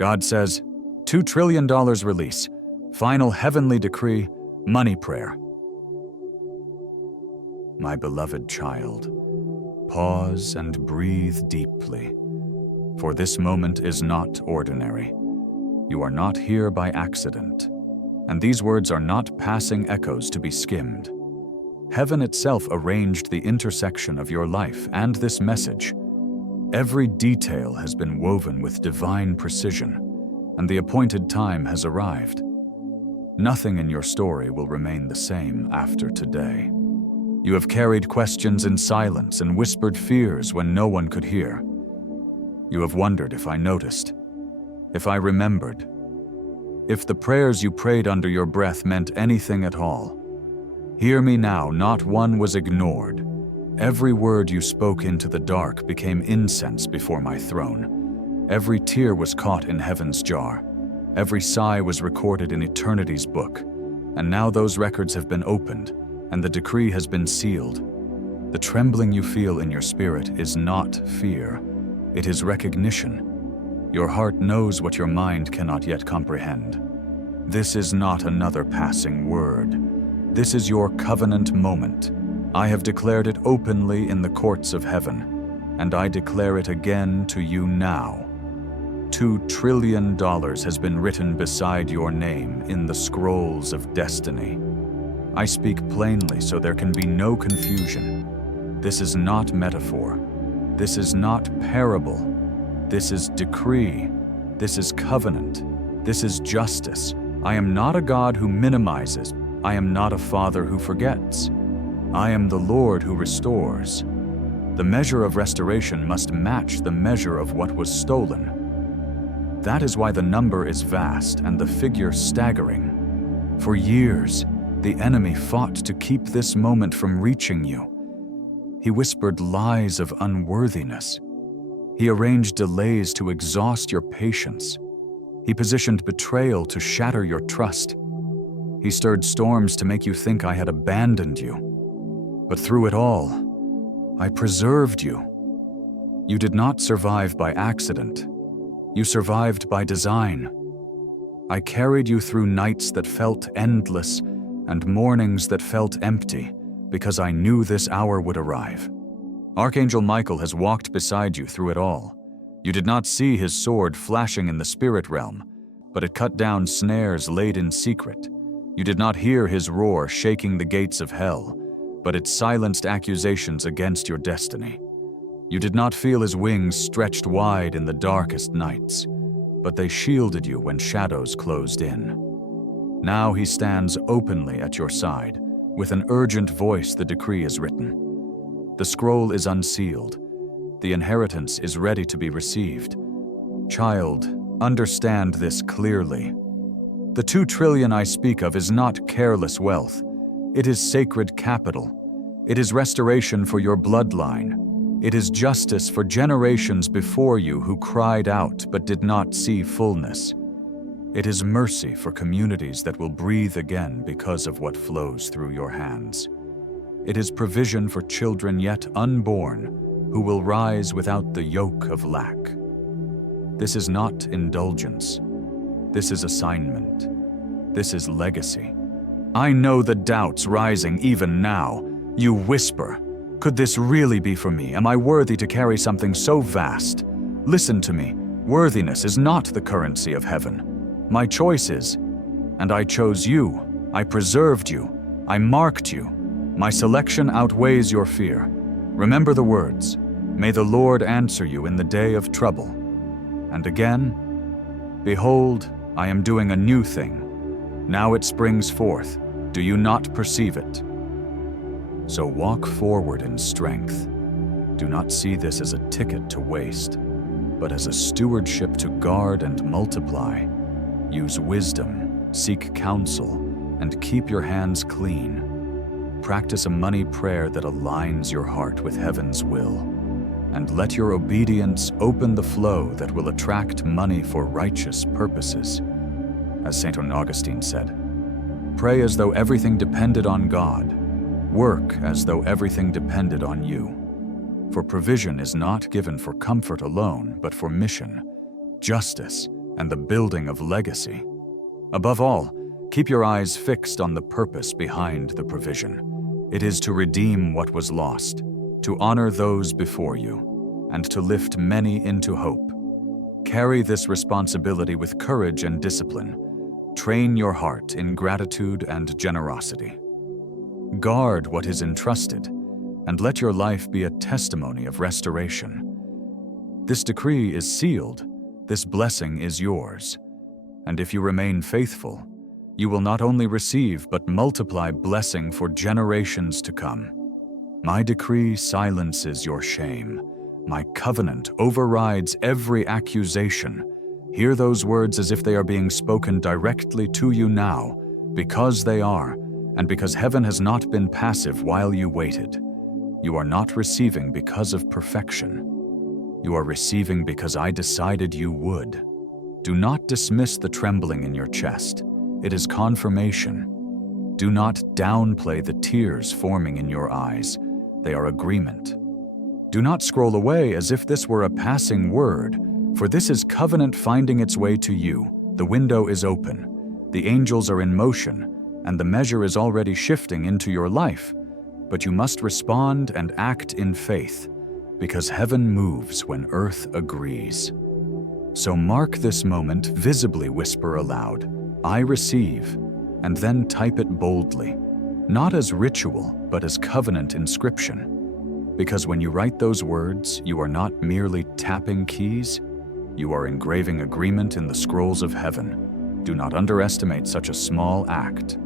God says, $2 trillion release, final heavenly decree, money prayer. My beloved child, pause and breathe deeply, for this moment is not ordinary. You are not here by accident, and these words are not passing echoes to be skimmed. Heaven itself arranged the intersection of your life and this message. Every detail has been woven with divine precision, and the appointed time has arrived. Nothing in your story will remain the same after today. You have carried questions in silence and whispered fears when no one could hear. You have wondered if I noticed, if I remembered, if the prayers you prayed under your breath meant anything at all. Hear me now, not one was ignored. Every word you spoke into the dark became incense before my throne. Every tear was caught in heaven's jar. Every sigh was recorded in eternity's book. And now those records have been opened, and the decree has been sealed. The trembling you feel in your spirit is not fear. It is recognition. Your heart knows what your mind cannot yet comprehend. This is not another passing word. This is your covenant moment. I have declared it openly in the courts of heaven, and I declare it again to you now. $2 trillion has been written beside your name in the scrolls of destiny. I speak plainly so there can be no confusion. This is not metaphor. This is not parable. This is decree. This is covenant. This is justice. I am not a God who minimizes. I am not a father who forgets. I am the Lord who restores. The measure of restoration must match the measure of what was stolen. That is why the number is vast and the figure staggering. For years, the enemy fought to keep this moment from reaching you. He whispered lies of unworthiness. He arranged delays to exhaust your patience. He positioned betrayal to shatter your trust. He stirred storms to make you think I had abandoned you. But through it all, I preserved you. You did not survive by accident. You survived by design. I carried you through nights that felt endless and mornings that felt empty, because I knew this hour would arrive. Archangel Michael has walked beside you through it all. You did not see his sword flashing in the spirit realm, but it cut down snares laid in secret. You did not hear his roar shaking the gates of hell, but it silenced accusations against your destiny. You did not feel his wings stretched wide in the darkest nights, but they shielded you when shadows closed in. Now he stands openly at your side. With an urgent voice, the decree is written. The scroll is unsealed. The inheritance is ready to be received. Child, understand this clearly. The $2 trillion I speak of is not careless wealth. It is sacred capital. It is restoration for your bloodline. It is justice for generations before you who cried out but did not see fullness. It is mercy for communities that will breathe again because of what flows through your hands. It is provision for children yet unborn who will rise without the yoke of lack. This is not indulgence. This is assignment. This is legacy. I know the doubts rising even now. You whisper, could this really be for me? Am I worthy to carry something so vast? Listen to me. Worthiness is not the currency of heaven. My choice is, and I chose you. I preserved you. I marked you. My selection outweighs your fear. Remember the words, may the Lord answer you in the day of trouble. And again, behold, I am doing a new thing. Now it springs forth. Do you not perceive it? So walk forward in strength. Do not see this as a ticket to waste, but as a stewardship to guard and multiply. Use wisdom, seek counsel, and keep your hands clean. Practice a money prayer that aligns your heart with heaven's will. And let your obedience open the flow that will attract money for righteous purposes. As St. Augustine said, pray as though everything depended on God. Work as though everything depended on you. For provision is not given for comfort alone, but for mission, justice, and the building of legacy. Above all, keep your eyes fixed on the purpose behind the provision. It is to redeem what was lost, to honor those before you, and to lift many into hope. Carry this responsibility with courage and discipline. Train your heart in gratitude and generosity. Guard what is entrusted, and let your life be a testimony of restoration. This decree is sealed, this blessing is yours, and if you remain faithful, you will not only receive but multiply blessing for generations to come. My decree silences your shame. My covenant overrides every accusation. Hear those words as if they are being spoken directly to you now, because they are, and because heaven has not been passive while you waited. You are not receiving because of perfection. You are receiving because I decided you would. Do not dismiss the trembling in your chest. It is confirmation. Do not downplay the tears forming in your eyes. They are agreement. Do not scroll away as if this were a passing word, for this is covenant finding its way to you. The window is open. The angels are in motion, and the measure is already shifting into your life. But you must respond and act in faith, because heaven moves when earth agrees. So mark this moment, visibly whisper aloud, "I receive," and then type it boldly, not as ritual, but as covenant inscription. Because when you write those words, you are not merely tapping keys, you are engraving agreement in the scrolls of heaven. Do not underestimate such a small act,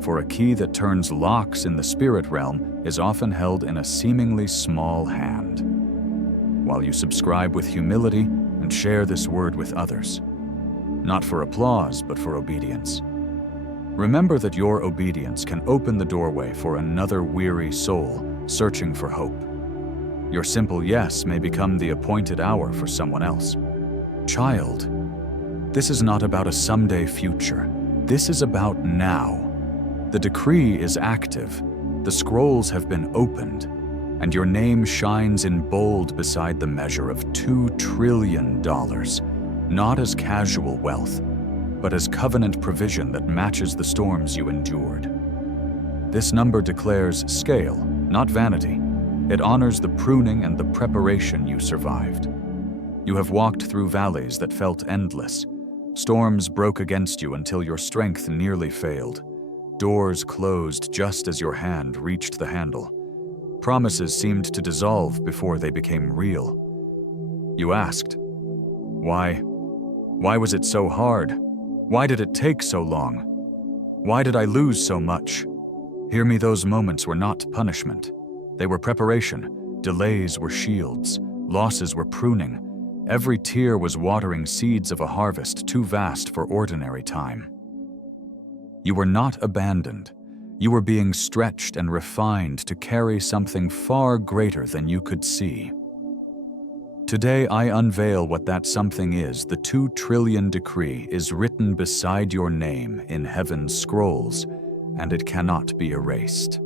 for a key that turns locks in the spirit realm is often held in a seemingly small hand. While you subscribe with humility and share this word with others, not for applause, but for obedience. Remember that your obedience can open the doorway for another weary soul searching for hope. Your simple yes may become the appointed hour for someone else. Child, this is not about a someday future. This is about now. The decree is active. The scrolls have been opened, and your name shines in bold beside the measure of $2 trillion, not as casual wealth, but as covenant provision that matches the storms you endured. This number declares scale, not vanity. It honors the pruning and the preparation you survived. You have walked through valleys that felt endless. Storms broke against you until your strength nearly failed. Doors closed just as your hand reached the handle. Promises seemed to dissolve before they became real. You asked, why? Why was it so hard? Why did it take so long? Why did I lose so much? Hear me, those moments were not punishment. They were preparation. Delays were shields. Losses were pruning. Every tear was watering seeds of a harvest too vast for ordinary time. You were not abandoned. You were being stretched and refined to carry something far greater than you could see. Today I unveil what that something is. The 2 trillion decree is written beside your name in heaven's scrolls, and it cannot be erased.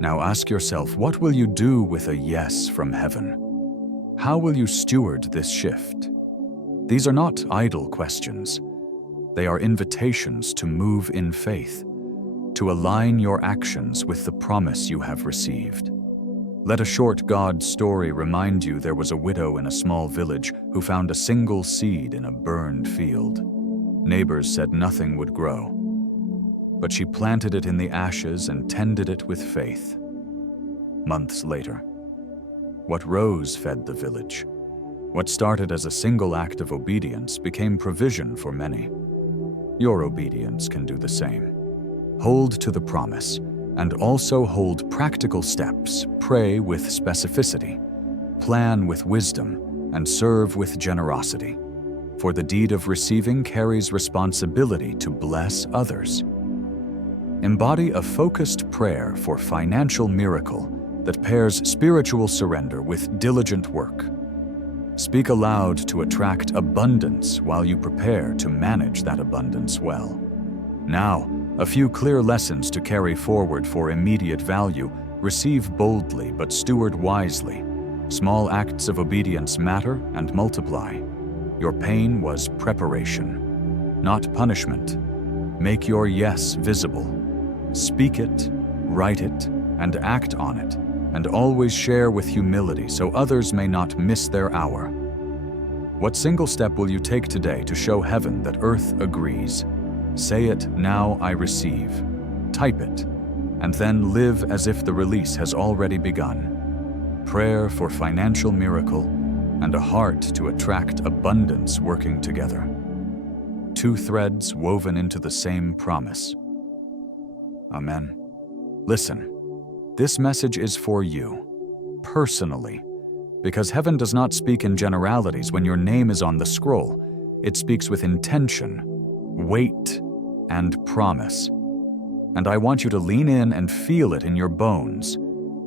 Now ask yourself, what will you do with a yes from heaven? How will you steward this shift? These are not idle questions. They are invitations to move in faith, to align your actions with the promise you have received. Let a short God story remind you there was a widow in a small village who found a single seed in a burned field. Neighbors said nothing would grow, but she planted it in the ashes and tended it with faith. Months later, what rose fed the village. What started as a single act of obedience became provision for many. Your obedience can do the same. Hold to the promise, and also hold practical steps. Pray with specificity, plan with wisdom, and serve with generosity. For the deed of receiving carries responsibility to bless others. Embody a focused prayer for financial miracle that pairs spiritual surrender with diligent work. Speak aloud to attract abundance while you prepare to manage that abundance well. Now, a few clear lessons to carry forward for immediate value. Receive boldly but steward wisely. Small acts of obedience matter and multiply. Your pain was preparation, not punishment. Make your yes visible. Speak it, write it, and act on it, and always share with humility so others may not miss their hour. What single step will you take today to show heaven that earth agrees? Say it, "Now I receive." Type it, and then live as if the release has already begun. Prayer for financial miracle and a heart to attract abundance working together. Two threads woven into the same promise. Amen. Listen, this message is for you, personally, because heaven does not speak in generalities when your name is on the scroll. It speaks with intention, weight, and promise. And I want you to lean in and feel it in your bones.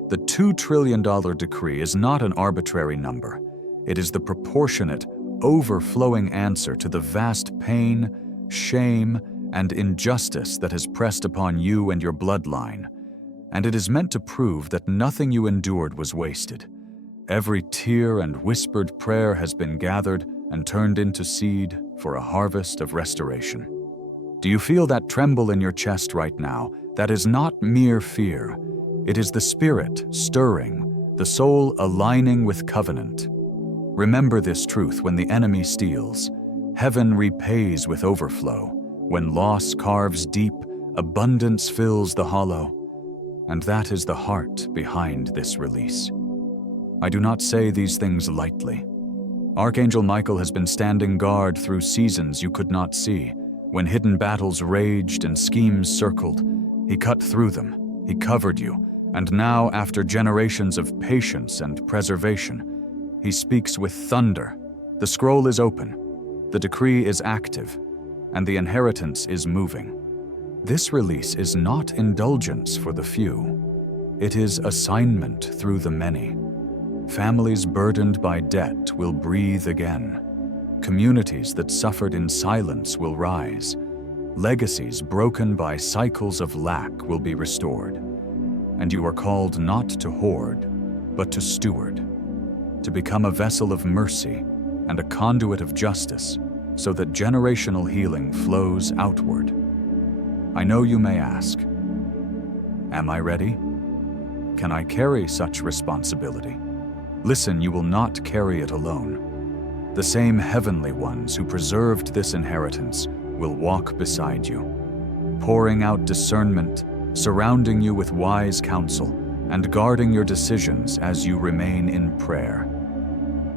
The $2 trillion decree is not an arbitrary number. It is the proportionate, overflowing answer to the vast pain, shame, and injustice that has pressed upon you and your bloodline. And it is meant to prove that nothing you endured was wasted. Every tear and whispered prayer has been gathered and turned into seed for a harvest of restoration. Do you feel that tremble in your chest right now? That is not mere fear. It is the Spirit stirring, the soul aligning with covenant. Remember this truth when the enemy steals. Heaven repays with overflow. When loss carves deep, abundance fills the hollow. And that is the heart behind this release. I do not say these things lightly. Archangel Michael has been standing guard through seasons you could not see. When hidden battles raged and schemes circled, he cut through them, he covered you, and now, after generations of patience and preservation, he speaks with thunder. The scroll is open, the decree is active, and the inheritance is moving. This release is not indulgence for the few. It is assignment through the many. Families burdened by debt will breathe again. Communities that suffered in silence will rise. Legacies broken by cycles of lack will be restored. And you are called not to hoard, but to steward, to become a vessel of mercy and a conduit of justice, so that generational healing flows outward. I know you may ask, am I ready? Can I carry such responsibility? Listen, you will not carry it alone. The same heavenly ones who preserved this inheritance will walk beside you, pouring out discernment, surrounding you with wise counsel, and guarding your decisions as you remain in prayer.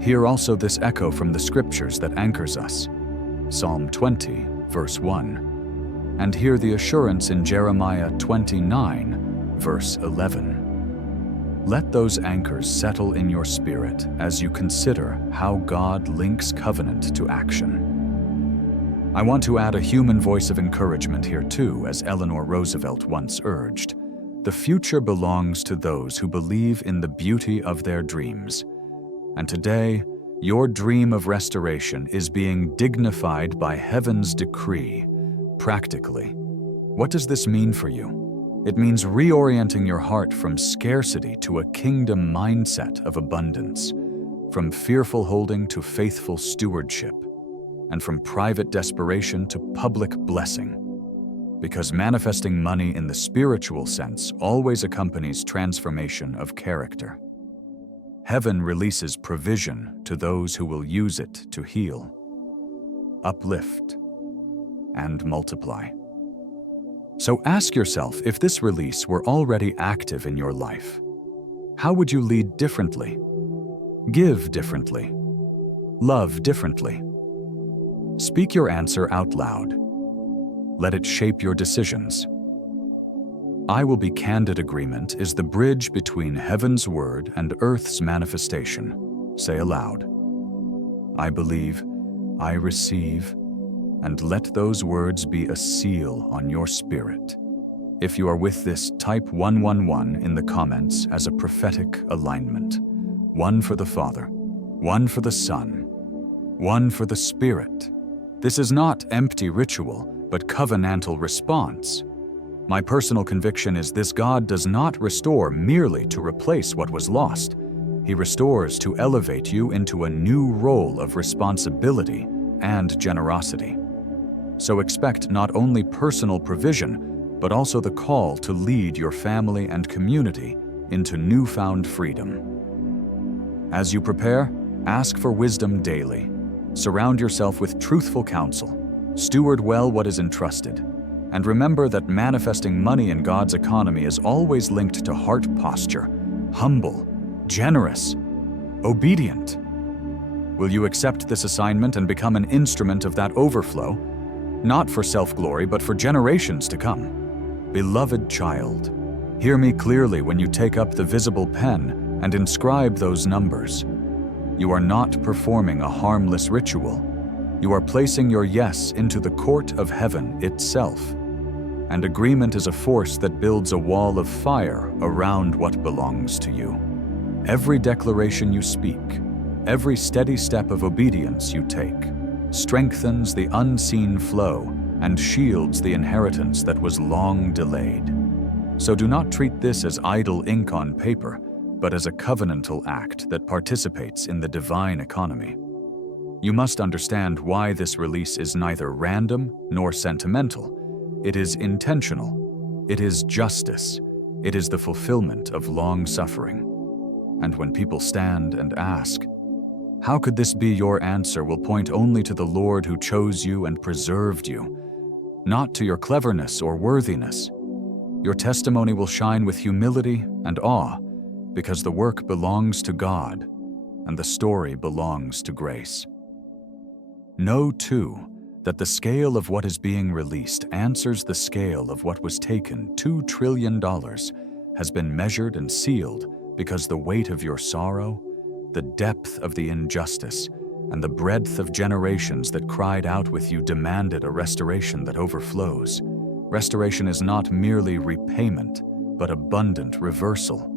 Hear also this echo from the scriptures that anchors us. Psalm 20, verse 1. And hear the assurance in Jeremiah 29, verse 11. Let those anchors settle in your spirit as you consider how God links covenant to action. I want to add a human voice of encouragement here too, as Eleanor Roosevelt once urged. The future belongs to those who believe in the beauty of their dreams. And today, your dream of restoration is being dignified by heaven's decree, practically. What does this mean for you? It means reorienting your heart from scarcity to a kingdom mindset of abundance, from fearful holding to faithful stewardship, and from private desperation to public blessing. Because manifesting money in the spiritual sense always accompanies transformation of character. Heaven releases provision to those who will use it to heal, uplift, and multiply. So ask yourself, if this release were already active in your life, how would you lead differently? Give differently? Love differently? Speak your answer out loud. Let it shape your decisions. I will be candid agreement is the bridge between heaven's word and earth's manifestation. Say aloud, I believe, I receive, and let those words be a seal on your spirit. If you are with this, type 111 in the comments as a prophetic alignment. 1 for the Father, 1 for the Son, 1 for the Spirit. This is not empty ritual, but covenantal response. My personal conviction is this: God does not restore merely to replace what was lost. He restores to elevate you into a new role of responsibility and generosity. So expect not only personal provision, but also the call to lead your family and community into newfound freedom. As you prepare, ask for wisdom daily. Surround yourself with truthful counsel. Steward well what is entrusted. And remember that manifesting money in God's economy is always linked to heart posture, humble, generous, obedient. Will you accept this assignment and become an instrument of that overflow, not for self-glory, but for generations to come? Beloved child, hear me clearly when you take up the visible pen and inscribe those numbers. You are not performing a harmless ritual. You are placing your yes into the court of heaven itself. And agreement is a force that builds a wall of fire around what belongs to you. Every declaration you speak, every steady step of obedience you take, strengthens the unseen flow and shields the inheritance that was long delayed. So do not treat this as idle ink on paper, but as a covenantal act that participates in the divine economy. You must understand why this release is neither random nor sentimental. It is intentional. It is justice. It is the fulfillment of long suffering. And when people stand and ask, "How could this be?" your answer will point only to the Lord who chose you and preserved you, not to your cleverness or worthiness. Your testimony will shine with humility and awe, because the work belongs to God and the story belongs to grace. Know, too, that the scale of what is being released answers the scale of what was taken. $2 trillion has been measured and sealed because the weight of your sorrow, the depth of the injustice, and the breadth of generations that cried out with you demanded a restoration that overflows. Restoration is not merely repayment, but abundant reversal.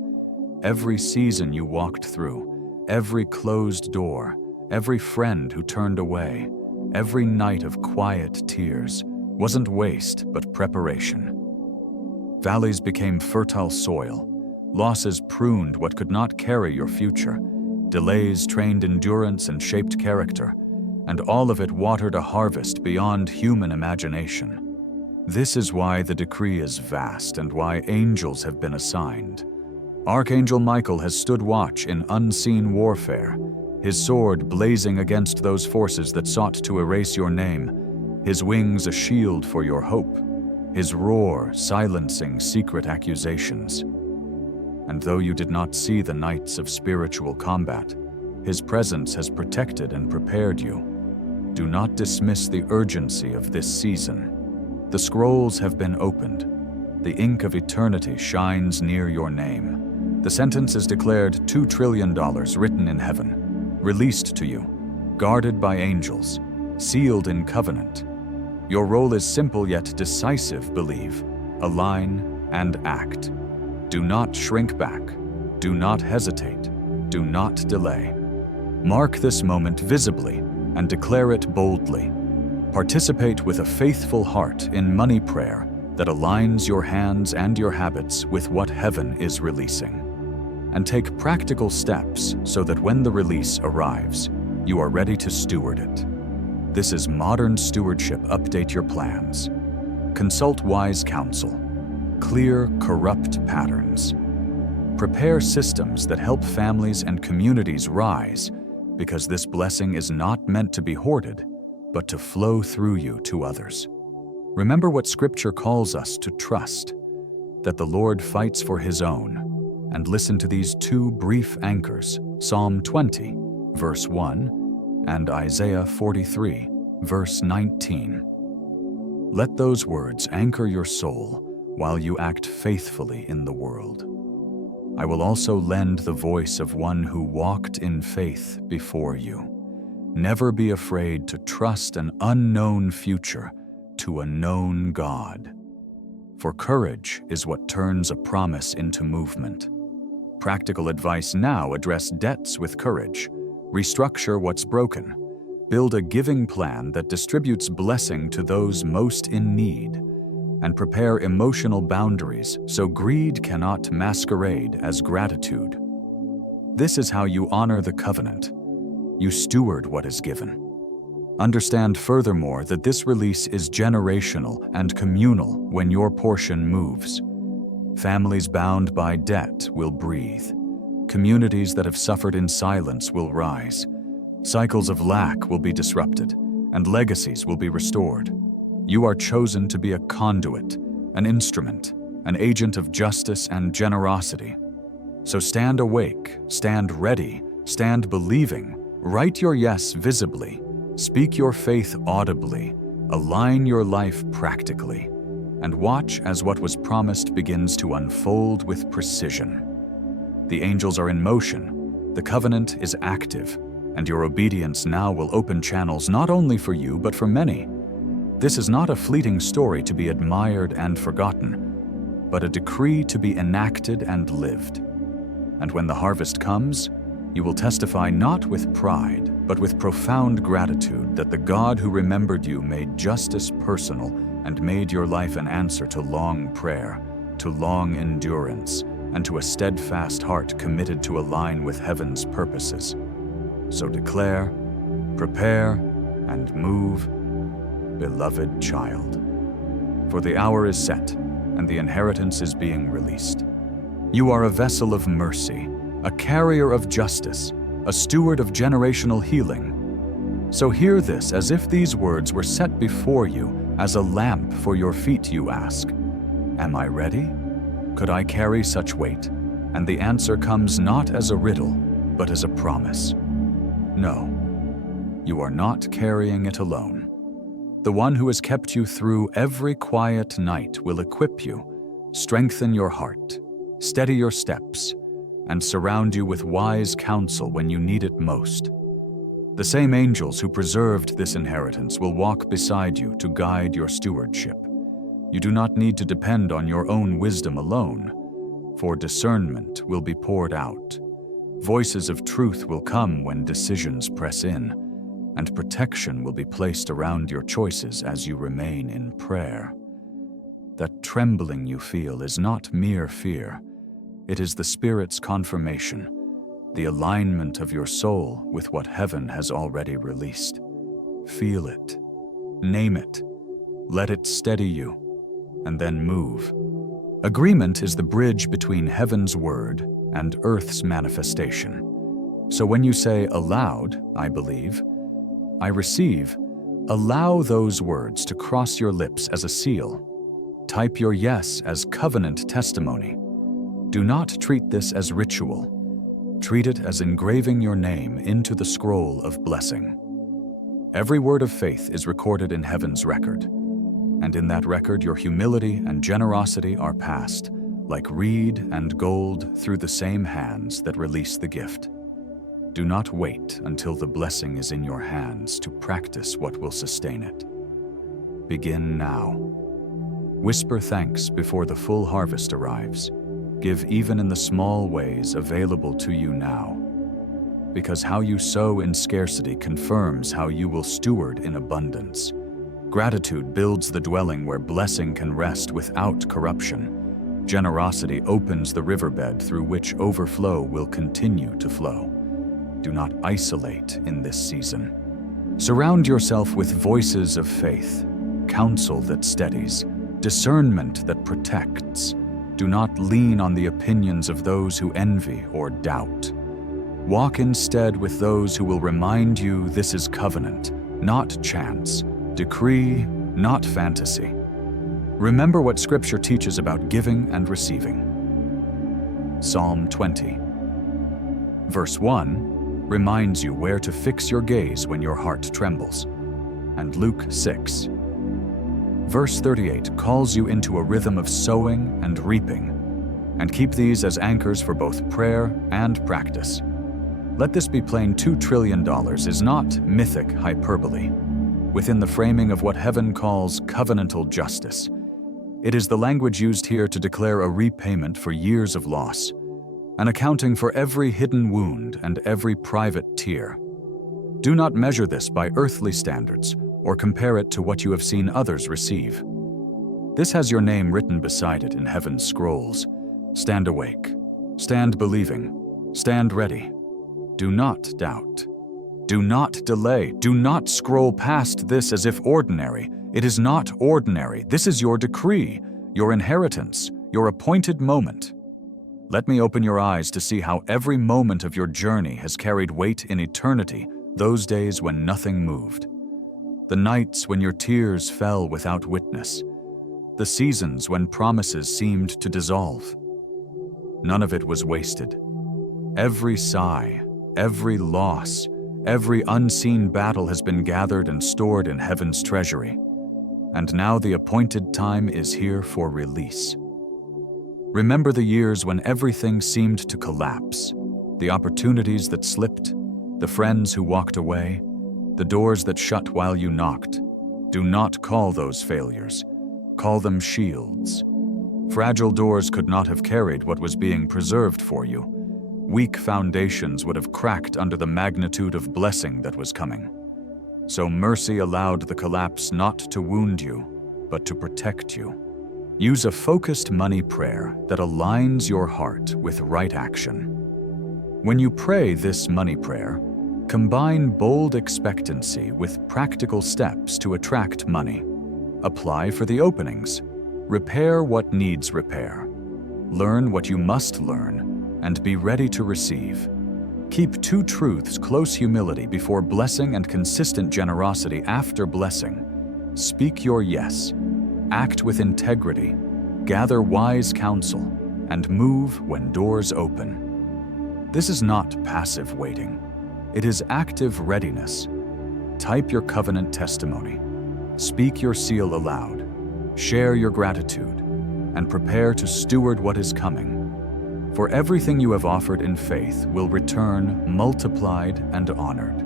Every season you walked through, every closed door, every friend who turned away, every night of quiet tears wasn't waste but preparation. Valleys became fertile soil. Losses pruned what could not carry your future. Delays trained endurance and shaped character, and all of it watered a harvest beyond human imagination. This is why the decree is vast and why angels have been assigned. Archangel Michael has stood watch in unseen warfare, his sword blazing against those forces that sought to erase your name, his wings a shield for your hope, his roar silencing secret accusations. And though you did not see the nights of spiritual combat, his presence has protected and prepared you. Do not dismiss the urgency of this season. The scrolls have been opened. The ink of eternity shines near your name. The sentence is declared $2 trillion written in heaven, released to you, guarded by angels, sealed in covenant. Your role is simple yet decisive, believe, align, and act. Do not shrink back. Do not hesitate. Do not delay. Mark this moment visibly and declare it boldly. Participate with a faithful heart in money prayer that aligns your hands and your habits with what heaven is releasing. And take practical steps so that when the release arrives, you are ready to steward it. This is modern stewardship. Update your plans. Consult wise counsel. Clear corrupt patterns. Prepare systems that help families and communities rise, because this blessing is not meant to be hoarded, but to flow through you to others. Remember what Scripture calls us to trust, that the Lord fights for His own, and listen to these two brief anchors, Psalm 20, verse 1, and Isaiah 43, verse 19. Let those words anchor your soul while you act faithfully in the world. I will also lend the voice of one who walked in faith before you. Never be afraid to trust an unknown future to a known God. For courage is what turns a promise into movement. Practical advice now: address debts with courage, restructure what's broken, build a giving plan that distributes blessing to those most in need, and prepare emotional boundaries so greed cannot masquerade as gratitude. This is how you honor the covenant. You steward what is given. Understand furthermore that this release is generational and communal when your portion moves. Families bound by debt will breathe. Communities that have suffered in silence will rise. Cycles of lack will be disrupted, and legacies will be restored. You are chosen to be a conduit, an instrument, an agent of justice and generosity. So stand awake, stand ready, stand believing, write your yes visibly, speak your faith audibly, align your life practically, and watch as what was promised begins to unfold with precision. The angels are in motion, the covenant is active, and your obedience now will open channels not only for you but for many. This is not a fleeting story to be admired and forgotten, but a decree to be enacted and lived. And when the harvest comes, you will testify not with pride, but with profound gratitude that the God who remembered you made justice personal and made your life an answer to long prayer, to long endurance, and to a steadfast heart committed to align with heaven's purposes. So declare, prepare, and move, beloved child. For the hour is set, and the inheritance is being released. You are a vessel of mercy, a carrier of justice, a steward of generational healing. So hear this as if these words were set before you as a lamp for your feet, you ask. Am I ready? Could I carry such weight? And the answer comes not as a riddle, but as a promise. No, you are not carrying it alone. The one who has kept you through every quiet night will equip you, strengthen your heart, steady your steps, and surround you with wise counsel when you need it most. The same angels who preserved this inheritance will walk beside you to guide your stewardship. You do not need to depend on your own wisdom alone, for discernment will be poured out. Voices of truth will come when decisions press in, and protection will be placed around your choices as you remain in prayer. That trembling you feel is not mere fear. It is the Spirit's confirmation, the alignment of your soul with what heaven has already released. Feel it, name it, let it steady you, and then move. Agreement is the bridge between heaven's word and earth's manifestation. So when you say aloud, I believe, I receive, allow those words to cross your lips as a seal. Type your yes as covenant testimony. Do not treat this as ritual. Treat it as engraving your name into the scroll of blessing. Every word of faith is recorded in heaven's record, and in that record your humility and generosity are passed, like reed and gold through the same hands that release the gift. Do not wait until the blessing is in your hands to practice what will sustain it. Begin now. Whisper thanks before the full harvest arrives. Give even in the small ways available to you now. Because how you sow in scarcity confirms how you will steward in abundance. Gratitude builds the dwelling where blessing can rest without corruption. Generosity opens the riverbed through which overflow will continue to flow. Do not isolate in this season. Surround yourself with voices of faith, counsel that steadies, discernment that protects. Do not lean on the opinions of those who envy or doubt. Walk instead with those who will remind you this is covenant, not chance, decree, not fantasy. Remember what Scripture teaches about giving and receiving. Psalm 20, verse 1 reminds you where to fix your gaze when your heart trembles, and Luke 6, verse 38 calls you into a rhythm of sowing and reaping, and keep these as anchors for both prayer and practice. Let this be plain: $2 trillion is not mythic hyperbole. Within the framing of what heaven calls covenantal justice, it is the language used here to declare a repayment for years of loss, an accounting for every hidden wound and every private tear. Do not measure this by earthly standards or compare it to what you have seen others receive. This has your name written beside it in heaven's scrolls. Stand awake, stand believing, write your yes as covenant testimony. Declare, prepare, and move, beloved child. For the hour is set, and the inheritance is being released. You are a vessel of mercy, a carrier of justice, a steward of generational healing. So hear this as if these words were set before you as a lamp for your feet, you ask. Am I ready? Could I carry such weight? And the answer comes not as a riddle, but as a promise. No, you are not carrying it alone. The one who has kept you through every quiet night will equip you, strengthen your heart, steady your steps, and surround you with wise counsel when you need it most. The same angels who preserved this inheritance will walk beside you to guide your stewardship. Stand ready. Do not doubt. Do not delay. Do not scroll past this as if ordinary. It is not ordinary. This is your decree, your inheritance, your appointed moment. Let me open your eyes to see how every moment of your journey has carried weight in eternity, those days when nothing moved. The nights when your tears fell without witness. The seasons when promises seemed to dissolve. None of it was wasted. Every sigh, every loss, every unseen battle has been gathered and stored in heaven's treasury. And now the appointed time is here for release. Remember the years when everything seemed to collapse, the opportunities that slipped, the friends who walked away, the doors that shut while you knocked. Do not call those failures. Call them shields. Fragile doors could not have carried what was being preserved for you. Weak foundations would have cracked under the magnitude of blessing that was coming. So mercy allowed the collapse not to wound you, but to protect you. Use a focused money prayer that aligns your heart with right action. When you pray this money prayer, combine bold expectancy with practical steps to attract money. Apply for the openings. Repair what needs repair. Learn what you must learn, and be ready to receive. Keep two truths: close humility before blessing and consistent generosity after blessing. Speak your yes. Act with integrity. Gather wise counsel, and move when doors open. This is not passive waiting. It is active readiness. Type your covenant testimony. Speak your seal aloud. Share your gratitude, and prepare to steward what is coming. For everything you have offered in faith will return multiplied and honored.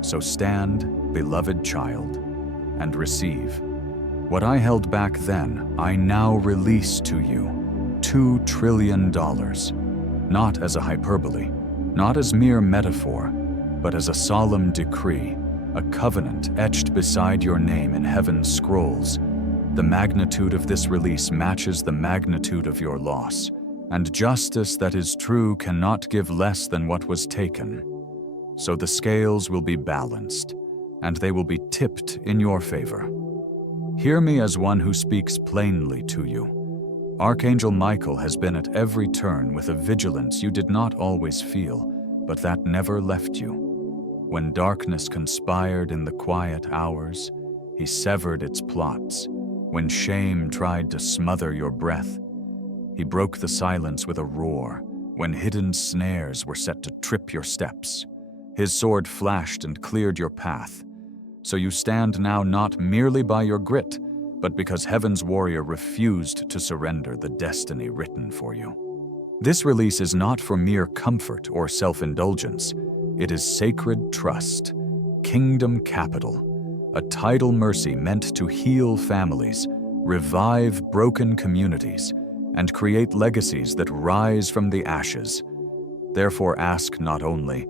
So stand, beloved child, and receive. What I held back then, I now release to you. $2 trillion. Not as a hyperbole, not as mere metaphor, but as a solemn decree, a covenant etched beside your name in heaven's scrolls. The magnitude of this release matches the magnitude of your loss, and justice that is true cannot give less than what was taken. So the scales will be balanced, and they will be tipped in your favor. Hear me as one who speaks plainly to you. Archangel Michael has been at every turn with a vigilance you did not always feel, but that never left you. When darkness conspired in the quiet hours, he severed its plots. When shame tried to smother your breath, he broke the silence with a roar. When hidden snares were set to trip your steps, his sword flashed and cleared your path. So you stand now not merely by your grit, but because heaven's warrior refused to surrender the destiny written for you. This release is not for mere comfort or self-indulgence. It is sacred trust, kingdom capital, a tidal mercy meant to heal families, revive broken communities, and create legacies that rise from the ashes. Therefore ask not only,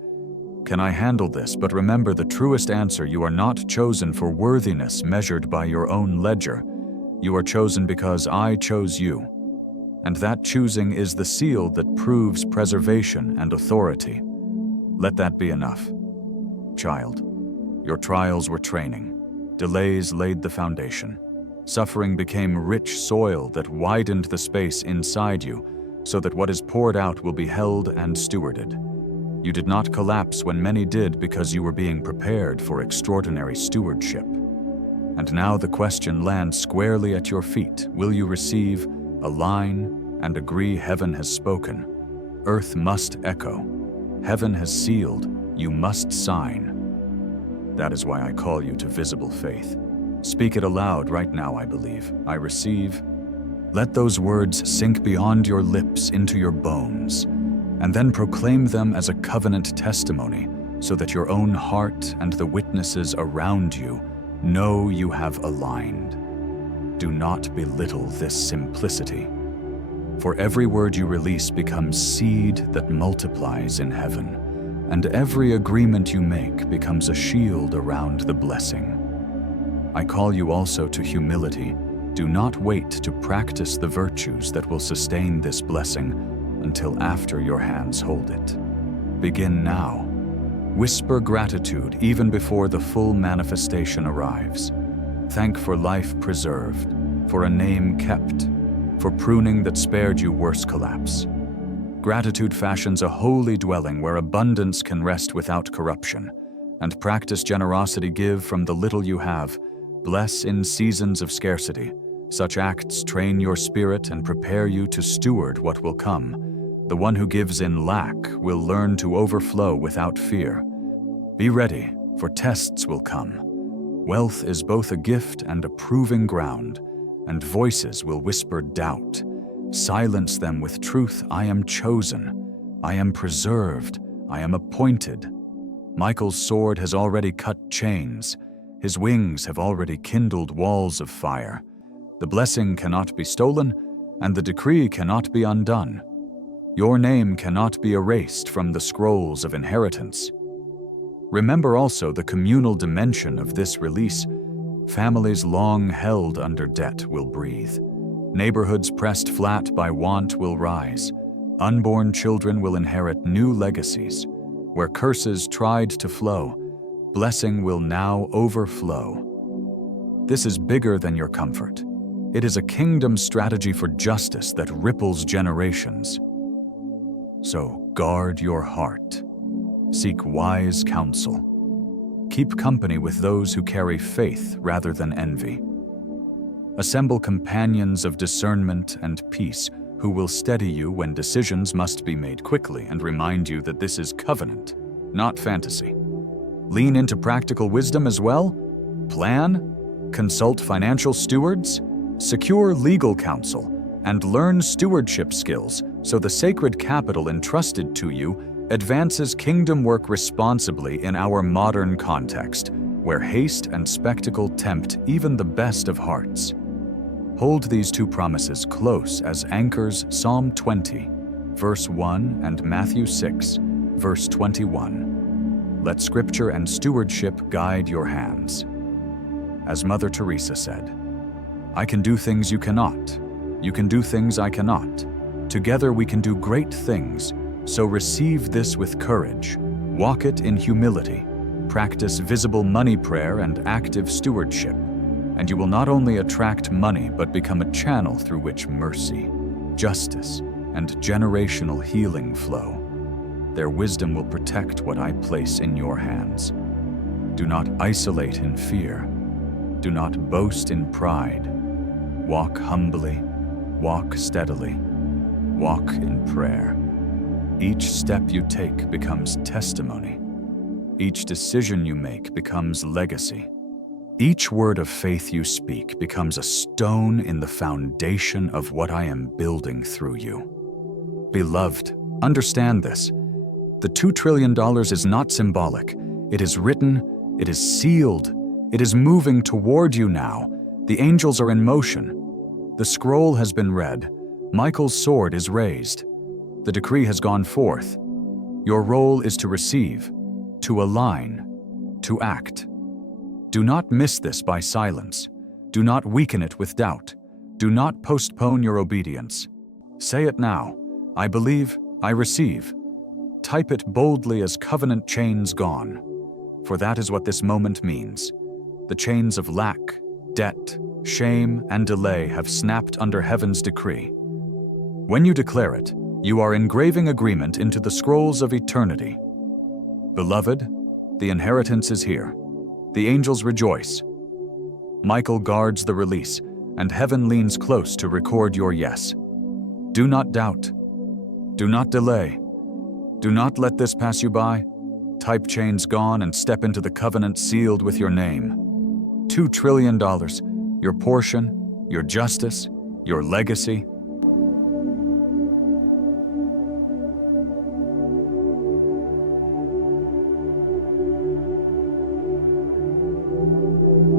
"Can I handle this?" but remember the truest answer: you are not chosen for worthiness measured by your own ledger. You are chosen because I chose you. And that choosing is the seal that proves preservation and authority. Let that be enough. Child, your trials were training. Delays laid the foundation. Suffering became rich soil that widened the space inside you, so that what is poured out will be held and stewarded. You did not collapse when many did because you were being prepared for extraordinary stewardship. And now the question lands squarely at your feet. Will you receive, align, and agree heaven has spoken? Earth must echo. Heaven has sealed. You must sign. That is why I call you to visible faith. Speak it aloud right now. I believe. I receive. Let those words sink beyond your lips into your bones, and then proclaim them as a covenant testimony, so that your own heart and the witnesses around you know you have aligned. Do not belittle this simplicity. For every word you release becomes seed that multiplies in heaven, and every agreement you make becomes a shield around the blessing. I call you also to humility. Do not wait to practice the virtues that will sustain this blessing. until after your hands hold it. Begin now. Whisper gratitude even before the full manifestation arrives. Thank for life preserved, for a name kept, for pruning that spared you worse collapse. Gratitude fashions a holy dwelling where abundance can rest without corruption, and practice generosity. Give from the little you have, bless in seasons of scarcity. Such acts train your spirit and prepare you to steward what will come. The one who gives in lack will learn to overflow without fear. Be ready, for tests will come. Wealth is both a gift and a proving ground, and voices will whisper doubt. Silence them with truth. I am chosen. I am preserved. I am appointed. Michael's sword has already cut chains. His wings have already kindled walls of fire. The blessing cannot be stolen, and the decree cannot be undone. Your name cannot be erased from the scrolls of inheritance. Remember also the communal dimension of this release. Families long held under debt will breathe. Neighborhoods pressed flat by want will rise. Unborn children will inherit new legacies. Where curses tried to flow, blessing will now overflow. This is bigger than your comfort. It is a kingdom strategy for justice that ripples generations. So guard your heart. Seek wise counsel. Keep company with those who carry faith rather than envy. Assemble companions of discernment and peace who will steady you when decisions must be made quickly and remind you that this is covenant, not fantasy. Lean into practical wisdom as well. Plan, consult financial stewards, secure legal counsel, and learn stewardship skills so the sacred capital entrusted to you advances kingdom work responsibly in our modern context, where haste and spectacle tempt even the best of hearts. Hold these two promises close as anchors Psalm 20, verse 1 and Matthew 6, verse 21. Let scripture and stewardship guide your hands. As Mother Teresa said, I can do things you cannot. You can do things I cannot. Together we can do great things, so receive this with courage. Walk it in humility. Practice visible money prayer and active stewardship. And you will not only attract money, but become a channel through which mercy, justice, and generational healing flow. Their wisdom will protect what I place in your hands. Do not isolate in fear. Do not boast in pride. Walk humbly, walk steadily, walk in prayer. Each step you take becomes testimony. Each decision you make becomes legacy. Each word of faith you speak becomes a stone in the foundation of what I am building through you. Beloved, understand this. The $2 trillion is not symbolic. It is written, it is sealed, it is moving toward you now. The angels are in motion. The scroll has been read. Michael's sword is raised. The decree has gone forth. Your role is to receive, to align, to act. Do not miss this by silence. Do not weaken it with doubt. Do not postpone your obedience. Say it now. I believe, I receive. Type it boldly as covenant chains gone. For that is what this moment means. The chains of lack, debt, shame, and delay have snapped under heaven's decree. When you declare it, you are engraving agreement into the scrolls of eternity. Beloved, the inheritance is here. The angels rejoice. Michael guards the release, and heaven leans close to record your yes. Do not doubt. Do not delay. Do not let this pass you by. Type chains gone and step into the covenant sealed with your name. $2 trillion, your portion, your justice, your legacy,